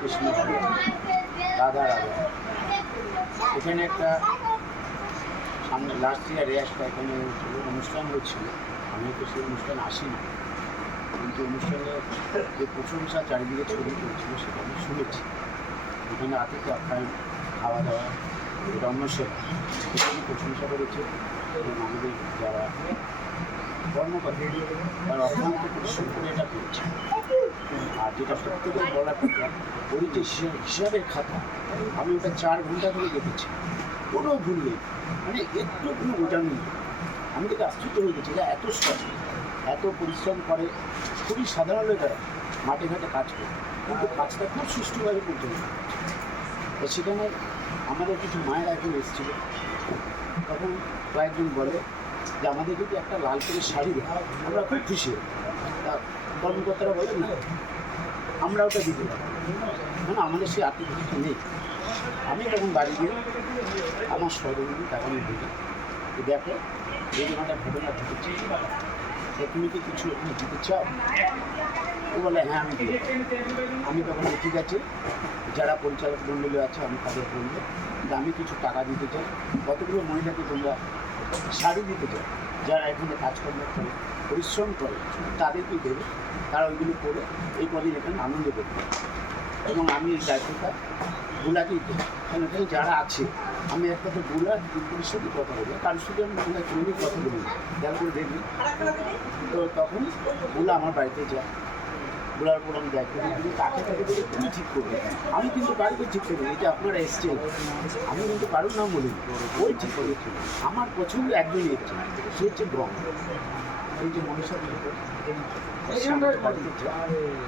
কৃষ্ণ রাধা রাধা। এখানে একটা সামনে লাস্ট ইয়ারে একটা এখানে অনুষ্ঠান হচ্ছিল। আমি তো সেই অনুষ্ঠান আসিনি। কিন্তু অনুষ্ঠানে যে প্রশংসা চারিদিকে ছড়িয়ে পড়েছিল সেটা আমি শুনেছি। এখানে আতিথ্য আপ্যায়ন, খাওয়া দাওয়া রম্যসেবা এখানে প্রশংসা করেছে এবং আমাদের যারা কর্মকর্তা, তারা অত্যন্ত পরিশ্রম করে এটা করেছে। আর যেটা করে বলার কথা, ওই হিসাবের খাতা, আমি ওটা চার ঘণ্টা ধরে দেখেছি। কোনো ভুল নেই। মানে একটু কোনো বোঝানো নেই। আমি যেটা আশ্চর্য হয়ে গেছি, এরা এত সৎ, এত পরিশ্রম করে, খুবই সাধারণ লোকেরা মাঠে ঘাটে কাজ করে। কিন্তু কাজটা খুব সুষ্ঠুভাবে করতে হবে। সেখানে আমাদের কিছু মায়েরা এখন এসেছিল। তখন কয়েকজন বলে যে, আমাদের যদি একটা লাল করে শাড়ি দেয় আমরা খুব খুশি হই। কর্মকর্তারা বলে না আমরা ওটা দিতে পারি মানে আমাদের সেই আর্থিক নেই। আমি তখন বাড়ি গিয়ে আমার সহযোগী আমি বলি যে দেখো, এই একটা ঘটনা ঘটেছে। তুমি কি কিছু দিতে চাও? ও বলে হ্যাঁ আমি আমি তখন ঠিক আছে। যারা পরিচালক মণ্ডলী আছে, আমি তাদের বলব যে আমি কিছু টাকা দিতে চাই। কতগুলো মহিলাকে তোমরা শাড়ি দিতে চাই যারা এখানে কাজকর্ম করে পরিশ্রম করে তাদেরকে দেবে তারা ওইগুলো করে এই কদিন এখানে আনন্দ করবে। এবং আমি এই দায়িত্বটা বুলাকেই দেবো। এখানে যারা আছে, আমি একটা বুলা পুলিশের সাথে কথা বলি কারোর সাথে আমি বুলা কোনোদিন কথা বলি খেয়াল করে দেখবি। তো তখন বুলা আমার বাড়িতে যায় বুলার পর আমি দায়িত্ব কিন্তু তাকে তাকে বলে তুমি ঠিক করবে। আমি কিন্তু কাউকে ঠিক করি যে আপনারা এসছেন, আমি কিন্তু কারোর নাম বলি ওই ঠিক করেছিল আমার পছন্দ একজনই হচ্ছে সে হচ্ছে ব্রহ্ম।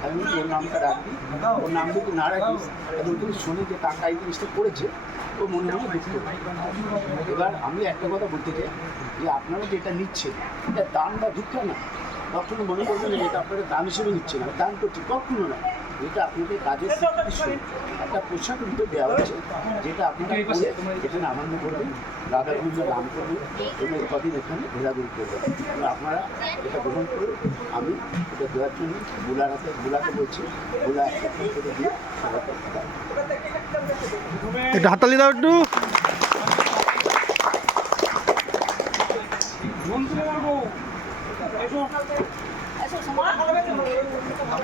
আমি ওর নামটা ওর না যে জিনিসটা করেছে, ও এবার আমি একটা কথা বলতে চাই, যে আপনারা যেটা নিচ্ছেন, এটা দান বা না। কখনো মনে করবেন এটা আপনারা দান হিসেবে নিচ্ছেন না, দান করছি কখনো না। এটা আপনাদের কাজের একটা পোশাক রূপে দেওয়া হচ্ছে যেটা আপনারা পরে এখানে আনন্দ করবেন রাধাকুঞ্জ নাম করবেন এবং এই কদিন এখানে ঘোরাঘুরি করবেন আপনারা এটা গ্রহণ করে আমি এটা দেওয়ার জন্য বুলার হাতে বুলাকে বলছি বুলা একটা হাততালি দাও একটু।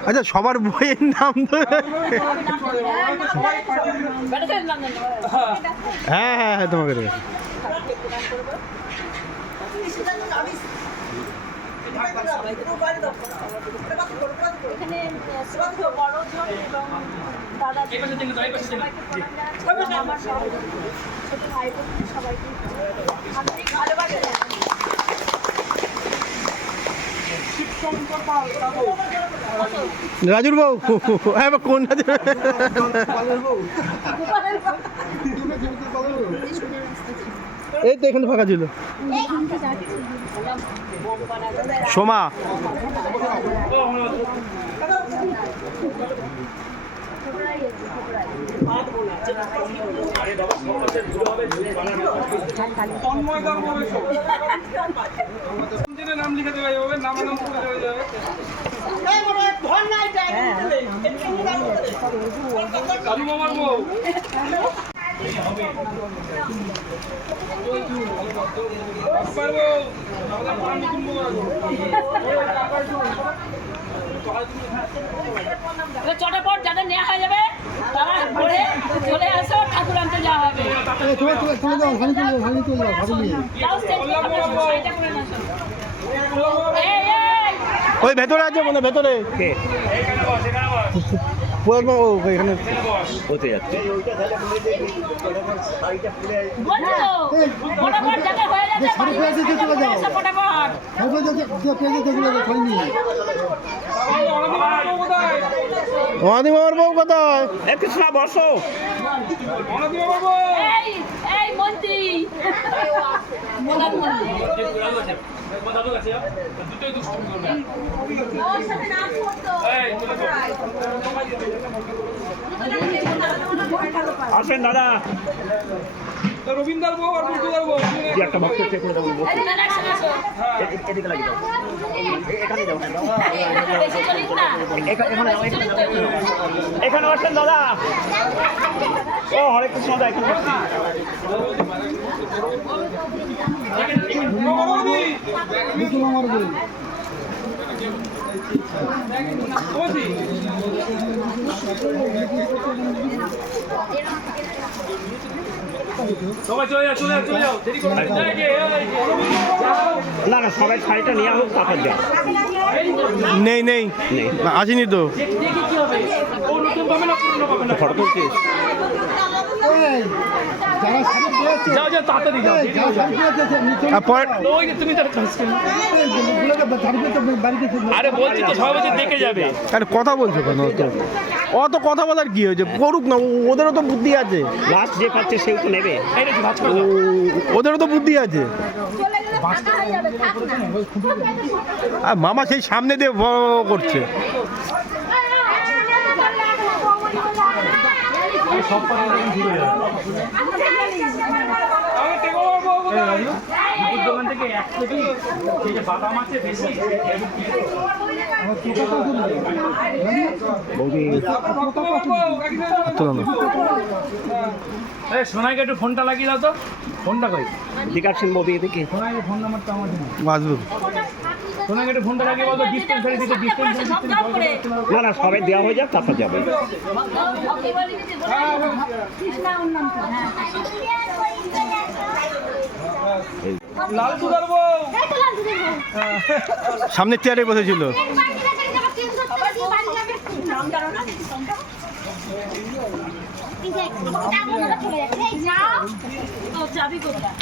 আচ্ছা সবার বইয়ের নাম তো হ্যাঁ হ্যাঁ হ্যাঁ তোমাকে সবাইকে রাজুর বউ হ্যাঁ কোন রাজু এই তো ফাঁকা ছিল। সোমা। এবার চটাপট যাদের নেওয়া হয়ে যাবে তারা পড়ে চলে আসো ঠাকুর আনতে যাওয়া হবে। ওই ভেতরে আছে মনে ভেতরে। এখানে বলছি তো, ফটাফট যাদের হয়ে যাচ্ছে, ফটাফট। অনাদি মামার বউ কোথায়? অনাদি মামার বউ এই, এই মন্ত্রী। আসেন দাদা। রবীন্দ্র বউ আর মুর্তুদার বউ কি একটা ভক্ত চেক করে দেবো এই যে একসাথে আসো। এ- এদিকে লাগিয়ে দাও। এখানে যাও। বেশি চলিস না এখানে এখানে চলিস যাও। না। এখানে বসেন দাদা। ও হরে কৃষ্ণ দা এখানে। সবাই চলে যাও চলে যাও চলে যাও। দেরি করো না। সবাই শাড়িটা নেওয়া হোক তারপর যাও। নেই নেই। আসেনি তো। ফটো তুলছিস? যাও যাও তাড়াতাড়ি যাও দেরি যাবে। আর পরে তুমি তার কাজ করো। আরে বলছি তো সবাই বলছে দেখে যাবে। আরে কথা বলছো কেন? অত অত কথা বলার কি হয়েছে? করুক না ও- ওদেরও তো বুদ্ধি আছে। লাস্ট যে পাচ্ছে সেও তো নেবে। ওদেরও তো বুদ্ধি আছে। আর মামা সেই সামনে দিয়ে ভ- করছে। টেকো বাবু, বাবু, দুপুর দোকান থেকে এক কেজি এই যে বাদাম আছে বেশি বৌদি তো না এই সোনাইকে একটু ফোনটা লাগিয়ে দাও তো। ফোনটা কই? দিকে আসছেন বৌদি এদিকে। সোনাইকে ফোন নাম্বারটা আমার আসবে সোনাইকে একটু ফোনটা লাগিয়ে বলো ডিসপেন্সারি থেকে ডিসপেন্সারি সব জব না না সবাই দেওয়া হয়ে যাক তারপর যাবে। সুগার বউ সামনের চেয়ারে বসেছিল। যাবি কোথায়?